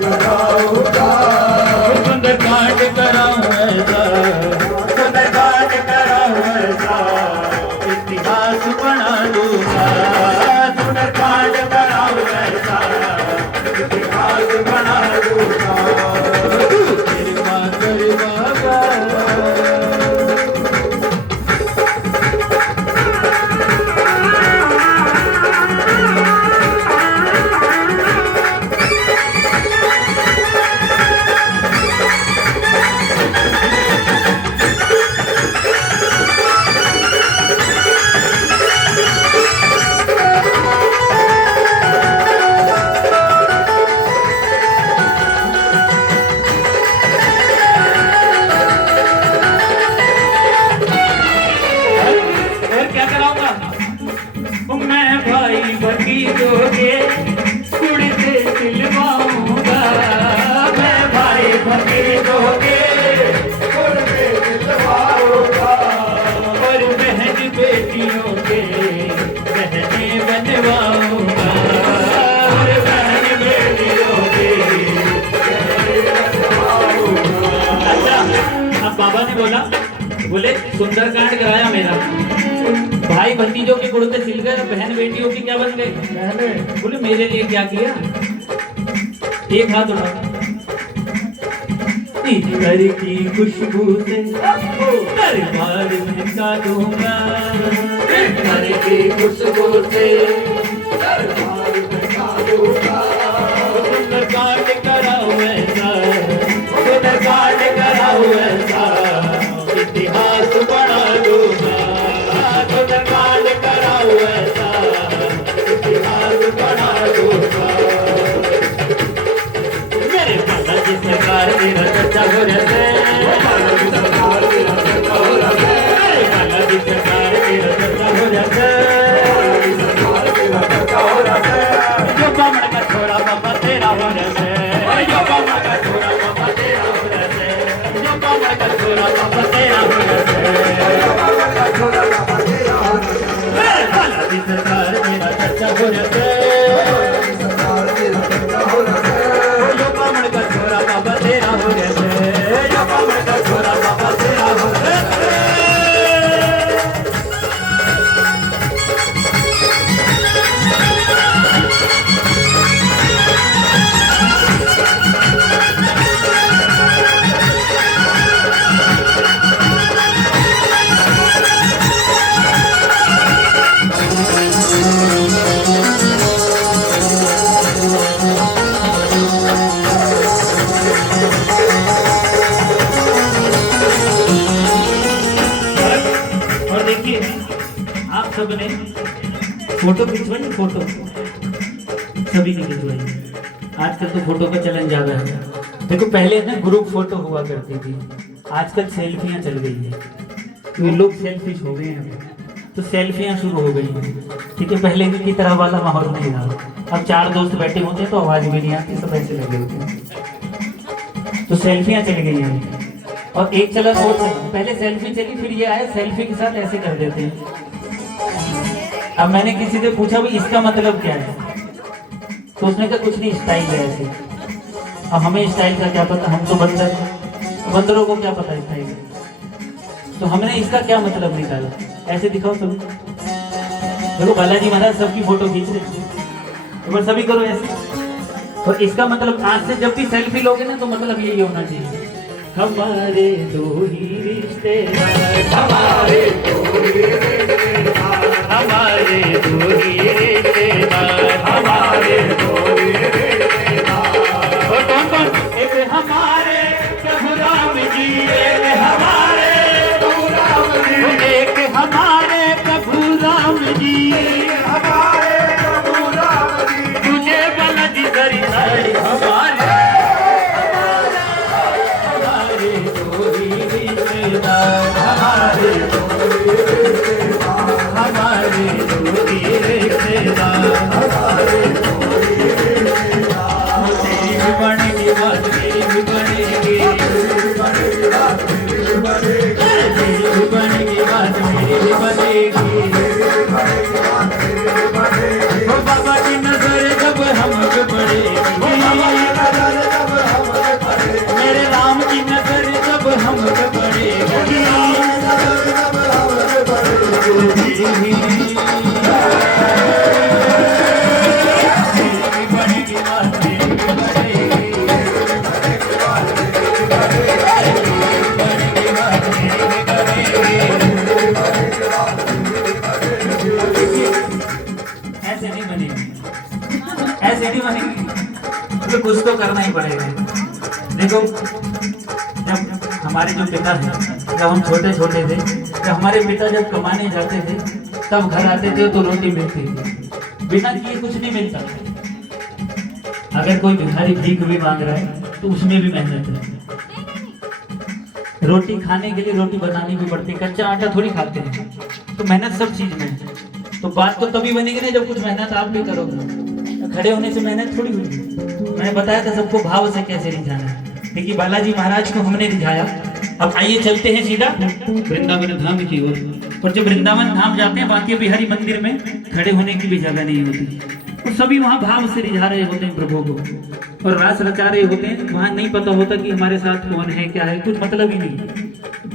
कराऊंगा, सुंदरकांड कराऊं ऐसा, सुंदरकांड कराऊं ऐसा, इतिहास बना दूंगा, सुंदरकांड कराऊं ऐसा, इतिहास बना दूंगा। कृपा कर बाबा, मैं भाई भतीजों के कुर्ते सिलवाऊंगा, मैं भाई भतीजों के कुर्ते सिलवाऊंगा, और बहन बेटियों के गहने बनवाऊंगा, और बहन बेटियों के गहने बनवाऊंगा। अच्छा, अब बाबा ने बोले सुंदरकांड कराया मेरा, भाई भतीजों के कुर्ते सिल गए, बहन बेटियों की क्या बन गए? बोले मेरे लिए क्या किया? एक हाथ उठा, घर की खुशबू से दरबार महका दूंगा, घर की खुशबू से दरबार महका दूंगा, सुंदरकांड कराऊं ऐसा, सुंदरकांड कराऊं ऐसा, इतिहास बना दूंगा, सुंदरकांड कराऊं ऐसा, इतिहास बना दूंगा। मेरे बाला जी सरकार मेरा चर्चा हो रहता है, मेरे बाला जी सरकार मेरा चर्चा हो रहता है, बाला जी सरकार मेरा चर्चा हो रहता है, सरकार मेरा चर्चा हो रहता है। जो बामण का छोरा बाबा तेरा हो रहता है, जो बामण का छोरा बाबा तेरा हो रहता है, जो बामण का छोरा बाबा तेरा हो रहता है, जो बामण का छोरा बाबा तेरा हो रहता है। बाला जी सरकार मेरा चर्चा हो रहता है, सरकार मेरा चर्चा हो रहता है, जो बामण का छोरा बाबा तेरा हो रहता है, जो बामण का छोरा बाबा तेरा हो रहता है। और देखिए आप सबने फोटो खिंचवाई, फोटो सभी ने खिंचवाई। आजकल तो फोटो का चलन ज्यादा है। देखो पहले ना ग्रुप फोटो हुआ करती थी, आजकल सेल्फियां चल गई है, तो लोग सेल्फिश हो गए हैं, तो सेल्फियां शुरू हो गई हैं। ठीक है, पहले की तरह वाला माहौल नहीं रहा। अब चार दोस्त बैठे होते हैं तो आवाज भी नहीं आती, सब ऐसे लगे होते हैं, तो सेल्फियां चल गई हैं। और एक चलन और चला, पहले सेल्फी चली, फिर ये आया सेल्फी के साथ ऐसे कर देते हैं। अब मैंने किसी से पूछा भाई इसका मतलब क्या है, तो उसने कहा कुछ नहीं, स्टाइल है ऐसे। अब हमें स्टाइल का क्या पता, हम तो बंदर, बंदरों को क्या पता स्टाइल है। तो हमने इसका क्या मतलब निकाला, ऐसे दिखाओ सब। देखो बालाजी महाराज सबकी फोटो खींच रहे, एक बार सभी करो ऐसे। और इसका मतलब आज से जब भी सेल्फी लोगे ना तो मतलब यही होना चाहिए, हमारे दो ही रिश्तेदार, हमारे दो ही रिश्तेदार, हमारे दो ही रिश्तेदार, हमारे दो ही रिश्तेदार। और कौन कौन? एक हमारे प्रभु राम जी, एक हमारे प्रभु राम जी, एक हमारे प्रभु राम जी, हमारे प्रभु राम जी, तुझे बल जी दरी सारी हमारे, हमारे हमारे तेरी भी बनेगी बात, मेरी भी बनेगी, तेरी भी बनेगी बात, मेरी भी बनेगी। बाबा की नजर जब हम पे पड़ेगी, ऐसे नहीं बनेगी, ऐसे नहीं बनेगी, तो कुछ तो करना ही पड़ेगा। देखो जब हमारे जो पिता हैं, जब हम छोटे छोटे थे, जब हमारे पिता जब कमाने जाते थे तब घर आते थे तो रोटी मिलती थी, बिना किए कुछ नहीं मिलता। अगर कोई भिखारी भीख भी मांग रहा है तो उसमें भी मेहनत है। रोटी खाने के लिए रोटी बनानी भी पड़ती है, कच्चा आटा थोड़ी खाते हैं, तो मेहनत सब चीज में है। तो बात तो तभी बनेगी ना जब कुछ मेहनत आप भी करोगे। खड़े होने से मेहनत थोड़ी हुई। मैंने बताया था सबको भाव से कैसे रिझाना है। देखिए बालाजी महाराज को हमने रिझाया। अब आइए चलते हैं सीधा वृंदावन धाम की ओर। और जब वृंदावन धाम जाते हैं बांके बिहारी मंदिर में खड़े होने की भी जगह नहीं होती, तो सभी वहाँ भाव से रिझा रहे होते हैं प्रभु को और रास रचा रहे होते हैं। वहाँ नहीं पता होता कि हमारे साथ कौन है क्या है, कुछ मतलब ही नहीं।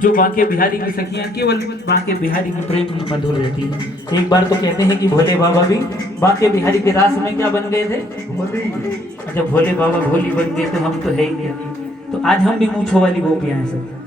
जो बांके बिहारी की सखियां केवल बांके बिहारी की प्रेम में मधुर रहती है। एक बार तो कहते हैं कि भोले बाबा भी बांके बिहारी के रास में क्या बन गए थे, अच्छा भोले बाबा भोली बन गए, तो हम तो है ही क्या। तो आज हम भी मूछों वाली गोपियां हैं सब।